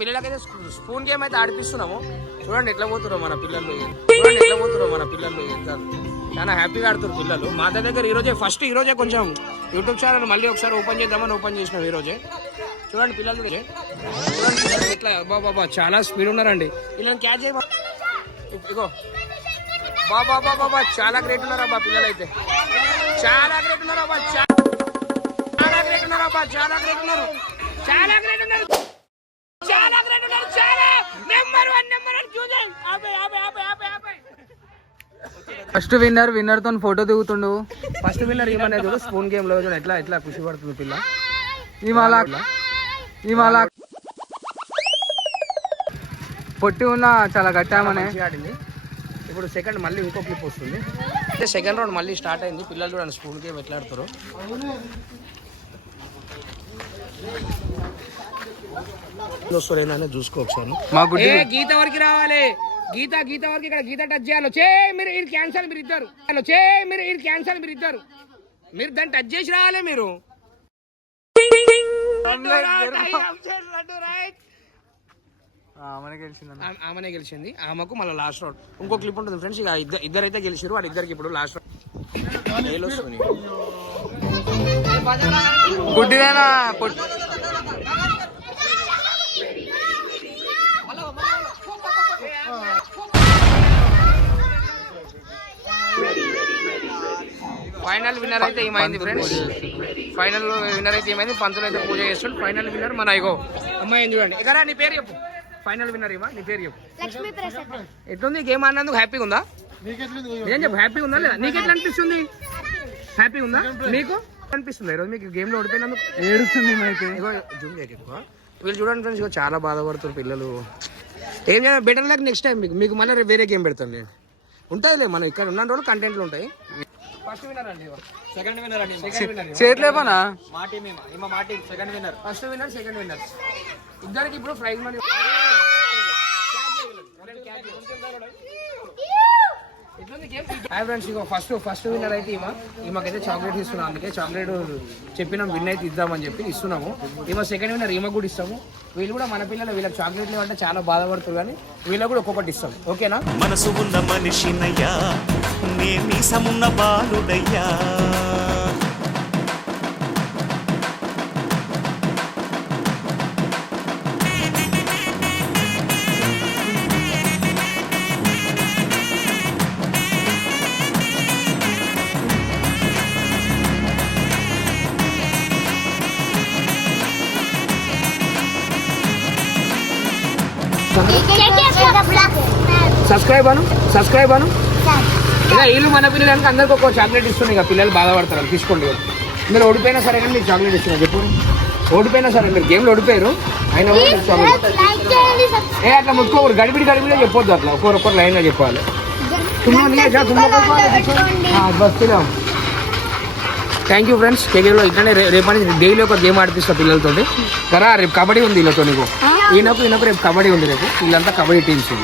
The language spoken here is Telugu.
పిల్లలకైతే స్పూన్ గేమ్ అయితే ఆడిపిస్తున్నాము. చూడండి ఎట్లా పోతున్నారు మన పిల్లలు, చాలా హ్యాపీగా ఆడుతారు పిల్లలు. మా దగ్గర ఈరోజే కొంచెం యూట్యూబ్ ఛానల్ మళ్ళీ ఒకసారి ఓపెన్ చేద్దామని ఓపెన్ చేసినాం ఈరోజే. చూడండి పిల్లలు చూడండి ఇట్లా బాబా చాలా స్పీడ్ ఉన్నారండి. వీళ్ళని క్యాచ్ చేయ ఇగో బాబా చాలా గ్రేట్ ఉన్నారబ్బా పిల్లలు అయితే, చాలా గ్రేట్ ఉన్నారబ్బా, చాలా గ్రేట్ ఉన్నారబ్బా, చాలా గ్రేట్ ఉన్నారు, చాలా గ్రేట్ ఉన్నారు, చాలా గ్రేట్ ఉన్నారు, చాలా నెంబర్ 1 చూడండి. ఫస్ట్ విన్నర్ తో ఫోటో దిగుతుండు. ఫస్ట్ విన్నర్ ఏమనేది స్పూన్ గేమ్ లో ఎట్లా ఖుషి పడుతుంది పిల్ల. ఇవాళ పొట్టి ఉన్న చాలా గట్టామనే ఆడింది. ఇప్పుడు సెకండ్ మళ్ళీ ఇంకో క్లిప్ వస్తుంది. సెకండ్ రౌండ్ మళ్ళీ స్టార్ట్ అయింది. పిల్లలు చూడండి స్పూన్ గేమ్ ఎట్లా ఆడుతారు. వస్తారేనా చూసుకో ఒకసారి. గీత వరకు రావాలి, గీత వరకు ఇక్కడ గీత టచ్ చేయాలి. మీరు ఇది క్యాన్సల్, మీరు ఇద్దరు మీరు దాన్ని టచ్ చేసి రావాలి. మీరు ఆమెనే గెలిచింది. ఆమెకు మళ్ళీ లాస్ట్ రౌండ్ ఇంకో క్లిప్ ఉంటుంది ఫ్రెండ్స్. ఇక ఇద్దరైతే గెలిచారు. వాళ్ళిద్దరికి ఇప్పుడు లాస్ట్ రౌండ్ గుడ్డిదేనా. ఫైనల్ విన్నర్ అయితే ఏమైంది ఫ్రెండ్స్, పంతులు అయితే పూజ చేస్తుండే. ఫైనల్ విన్నర్ మన ఇగో అమ్మాయి చూడండి. ఇక్కడ నీ పేరు చెప్పు. ఫైనల్ విన్నర్ ఏమా నీ పేరు చెప్పు. ఎట్లుంది గేమ్ ఆడినందుకు? హ్యాపీగా ఉందా? ఏం చెప్పు, హ్యాపీగా ఉందా లేదా? నీకు ఎట్లా అనిపిస్తుంది? హ్యాపీగా ఉందా? మీకు అనిపిస్తుంది ఈరోజు మీకు గేమ్ లో ఓడిపోయినందుకు? ఏడుస్తుంది జూమ్ చేయకు ఎక్కువ. వీళ్ళు చూడండి ఫ్రెండ్స్, ఇగో చాలా బాధపడుతారు పిల్లలు. ఏం చేయాలి బెటర్ లైక్ నెక్స్ట్ టైం మీకు మళ్ళీ వేరే గేమ్ పెడతాను నేను. ఉంటుందిలే, మనం ఇక్కడ ఉన్న రోజులు కంటెంట్లు ఉంటాయి. ఫస్ట్ విన్నర్ అండి, సెకండ్ విన్నర్ అండి, చేతిలేపనా మా టీం మా team second winner, first winner, second winner ఇద్దరికి ఇప్పుడు ప్రైజ్ మనీ. హాయ్ ఫ్రెండ్స్, ఇగో ఫస్ట్ విన్నర్ అయితే ఈమెకైతే చాక్లెట్ ఇస్తున్నాం. అందుకే చాక్లెట్ చెప్పినాం విన్ అయితే ఇద్దామని చెప్పి ఇస్తున్నాము. ఈమె సెకండ్ విన్నర్, ఈమెకు కూడా ఇస్తాము. వీళ్ళు కూడా మన పిల్లలు, వీళ్ళకి చాక్లెట్లు అంటే చాలా బాధపడుతుంది కానీ వీళ్ళకి కూడా ఒక్కొక్కటి ఇస్తాం. ఓకేనా? మనసు ఉన్న మనిషినయ్యా, మీసమున్న బాలుడయ్యా. సబ్స్క్రైబ్ అను. ఇక వీళ్ళు మన పిల్లలకి అందరికి ఒక్కో చాక్లెట్ ఇస్తున్నాయి. ఇక పిల్లలు బాధపడతారు, తీసుకోండి. మీరు ఓడిపోయినా సరే కానీ మీకు చాక్లెట్ ఇస్తున్నా. చెప్పు, ఓడిపోయినా సరే మీరు గేమ్లో ఓడిపోయారు అయినా అట్లా ముట్టుకోకూడదు. గడిబిడిగా చెప్పొద్దు. అట్లా ఒక్కొక్కరు లైన్గా చెప్పాలి. Thank you friends. కేజీలో ఇట్లనే రేపటి డైలీ ఒక గేమ్ ఆడిపిస్తా పిల్లలతో. కరా రేపు కబడ్డీ ఉంది వీళ్ళతో. నీకు ఈయనకు రేపు కబడ్డీ ఉంది. రేపు వీళ్ళంతా కబడ్డీ టీమ్స్.